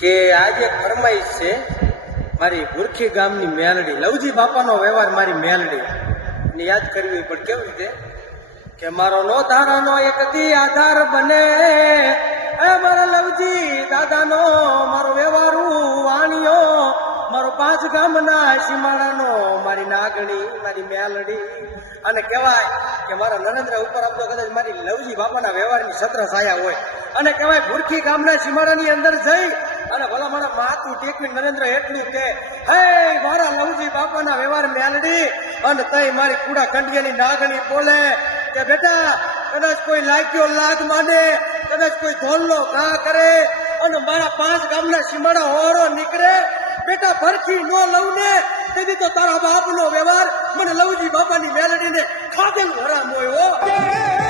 કે આજે ફરમાઈશ છે મારી ભૂરખી ગામની મેલડી, લવજી બાપાનો વ્યવહાર મારી મેલડી ને યાદ કરવી પણ કેવી રીતે કે મારો નો ધારાનો એક દી આધાર બને, એ મારા લવજી દાદાનો મારો વ્યવહારું વાણિયો, મારો 5 ગામના સીમાડાનો મારી નાગણી મારી મેલડી. અને કહેવાય કે મારા નરેન્દ્ર ઉપર આમ તો કદાચ મારી લવજી બાપાના વ્યવહારની છત્ર છાયા હોય. અને કહેવાય ભૂરખી ગામના સીમાડાની અંદર જઈ અને ભલા મારા માથું ટેકવી નરેન્દ્ર એટલું કે હે મારા લવજી બાપાના વ્યવહાર મેલડી. અને તઈ મારી કુડા કંડિયાની નાગણી બોલે કે બેટા કદાચ કોઈ લાગ્યો લાગ માને, કદાચ કોઈ ધોલનો ઘા કરે અને મારા 5 ગામના સીમાડા હોરો નીકળે, બેટા ભરખી નો લઉં ને તેથી તો તારા બાપનો વ્યવહાર મને લવજી બાપાની મેલડીને ખાધેલ ભરામ હોય.